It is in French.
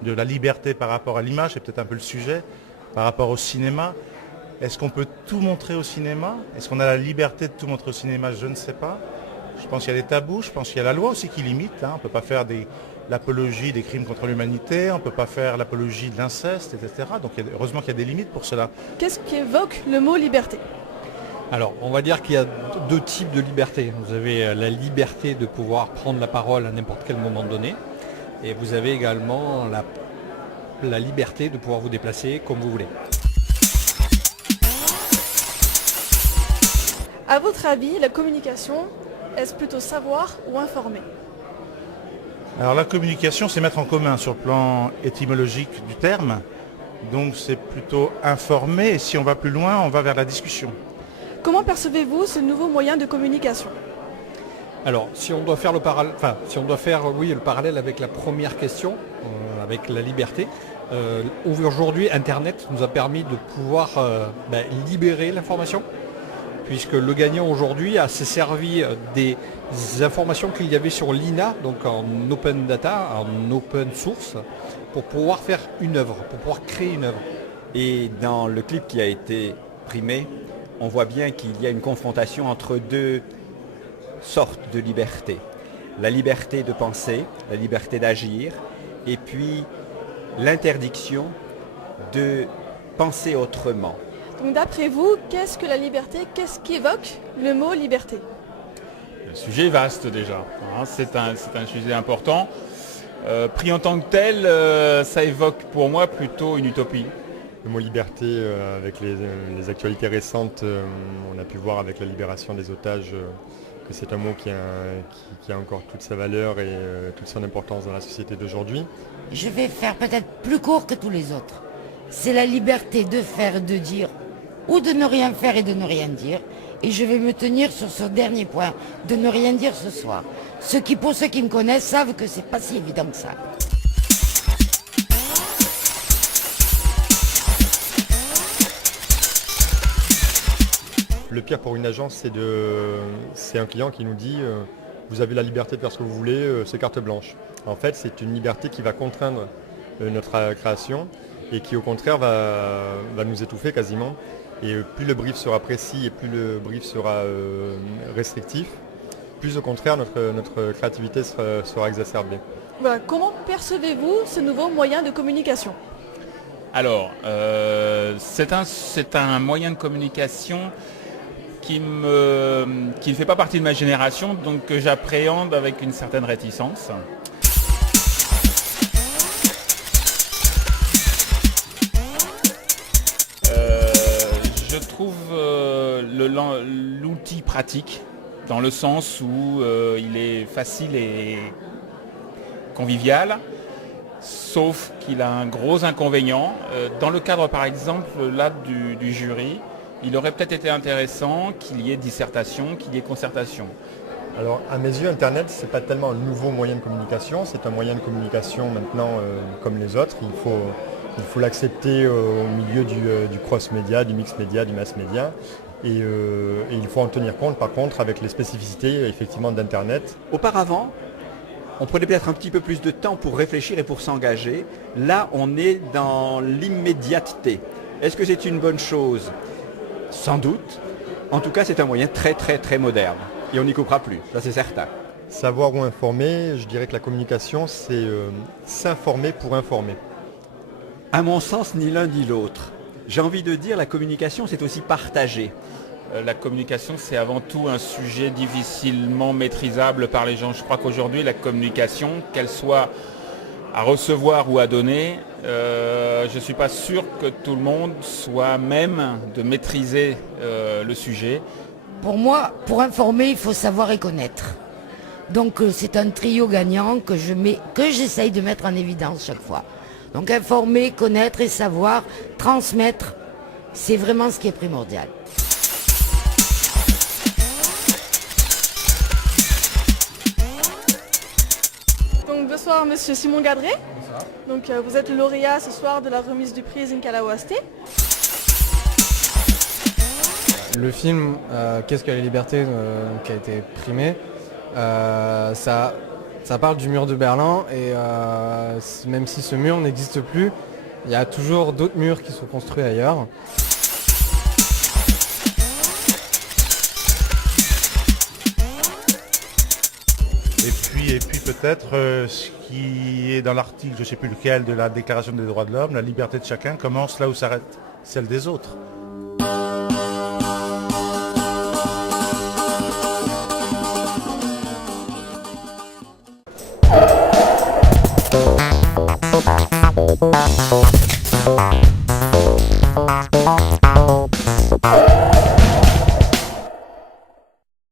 De la liberté par rapport à l'image, c'est peut-être un peu le sujet, par rapport au cinéma. Est-ce qu'on peut tout montrer au cinéma? Est-ce qu'on a la liberté de tout montrer au cinéma? Je ne sais pas. Je pense qu'il y a des tabous, je pense qu'il y a la loi aussi qui limite. On ne peut pas faire l'apologie des crimes contre l'humanité, on ne peut pas faire l'apologie de l'inceste, etc. Donc heureusement qu'il y a des limites pour cela. Qu'est-ce qu'évoque le mot liberté? Alors, on va dire qu'il y a deux types de liberté. Vous avez la liberté de pouvoir prendre la parole à n'importe quel moment donné. Et vous avez également la liberté de pouvoir vous déplacer comme vous voulez. À votre avis, la communication, est-ce plutôt savoir ou informer? Alors la communication, c'est mettre en commun sur le plan étymologique du terme. Donc c'est plutôt informer, et si on va plus loin, on va vers la discussion. Comment percevez-vous ce nouveau moyen de communication? Alors, si on doit faire le parallèle avec la première question, avec la liberté, aujourd'hui, Internet nous a permis de pouvoir libérer l'information, puisque le gagnant aujourd'hui s'est servi des informations qu'il y avait sur l'INA, donc en open data, en open source, pour pouvoir faire une œuvre, pour pouvoir créer une œuvre. Et dans le clip qui a été primé, on voit bien qu'il y a une confrontation entre deux sortes de liberté. La liberté de penser, la liberté d'agir, et puis l'interdiction de penser autrement. Donc d'après vous, qu'est-ce que la liberté? Qu'est-ce qu'évoque le mot liberté? Le sujet est vaste déjà, c'est un sujet important. Pris en tant que tel, ça évoque pour moi plutôt une utopie. Le mot liberté, avec les actualités récentes, on a pu voir avec la libération des otages que c'est un mot qui a encore toute sa valeur et toute son importance dans la société d'aujourd'hui. Je vais faire peut-être plus court que tous les autres. C'est la liberté de faire, de dire, ou de ne rien faire et de ne rien dire. Et je vais me tenir sur ce dernier point, de ne rien dire ce soir. Pour ceux qui me connaissent, savent que c'est pas si évident que ça. Le pire pour une agence, c'est un client qui nous dit vous avez la liberté de faire ce que vous voulez, c'est carte blanche. En fait, c'est une liberté qui va contraindre notre création et qui au contraire va nous étouffer quasiment. Et plus le brief sera précis et plus le brief sera restrictif, plus au contraire notre créativité sera exacerbée. Voilà, comment percevez-vous ce nouveau moyen de communication? Alors, c'est un moyen de communication qui ne fait pas partie de ma génération, donc que j'appréhende avec une certaine réticence. Je trouve l'outil pratique, dans le sens où il est facile et convivial, sauf qu'il a un gros inconvénient. Dans le cadre par exemple là du jury, il aurait peut-être été intéressant qu'il y ait dissertation, qu'il y ait concertation. Alors à mes yeux, Internet, ce n'est pas tellement un nouveau moyen de communication, c'est un moyen de communication maintenant comme les autres. Il faut l'accepter au milieu du cross-média, du mix-média, du mass-média. Et il faut en tenir compte par contre avec les spécificités effectivement d'Internet. Auparavant, on prenait peut-être un petit peu plus de temps pour réfléchir et pour s'engager. Là, on est dans l'immédiateté. Est-ce que c'est une bonne chose? Sans doute. En tout cas, c'est un moyen très très très moderne. Et on n'y coupera plus, ça c'est certain. Savoir ou informer, je dirais que la communication, c'est s'informer pour informer. À mon sens, ni l'un ni l'autre. J'ai envie de dire, la communication, c'est aussi partager. La communication, c'est avant tout un sujet difficilement maîtrisable par les gens. Je crois qu'aujourd'hui, la communication, qu'elle soit à recevoir ou à donner, je ne suis pas sûr que tout le monde soit à même de maîtriser le sujet. Pour moi, pour informer, il faut savoir et connaître. Donc c'est un trio gagnant que j'essaye de mettre en évidence chaque fois. Donc informer, connaître et savoir, transmettre, c'est vraiment ce qui est primordial. Donc bonsoir Monsieur Simon Gadret. Bonsoir. Donc vous êtes le lauréat ce soir de la remise du prix Zinkalaouasté. Le film Qu'est-ce que la liberté qui a été primé, ça parle du mur de Berlin et même si ce mur n'existe plus, il y a toujours d'autres murs qui sont construits ailleurs. Et puis peut-être ce qui est dans l'article, je ne sais plus lequel, de la Déclaration des droits de l'homme, la liberté de chacun commence là où s'arrête celle des autres.